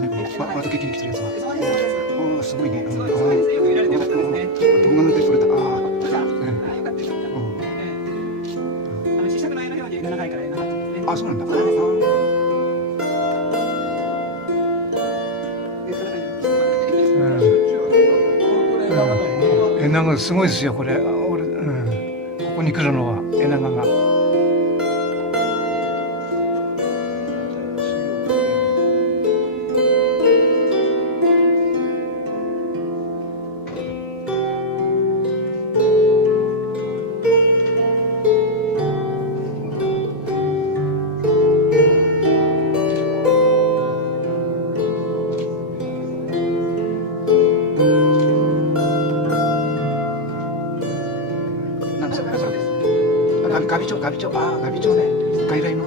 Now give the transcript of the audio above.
ですね。この後劇に来てるやつは。そうですそうです。ああ、すごいね。うん、そうですそうです。よく見られてよかったですね。動画のテープれた。ああ、じゃあ、うん、よかったよかった。うん、試作の絵の表現が長いから絵なかったですね。あ、そうなんだ。あそうです。絵長すごいですよ、これ。俺、うん、ここに来るのは絵長が。なんですか、ガビチョウ、ガビチョウ、ああ、ガビチョウね。外来の。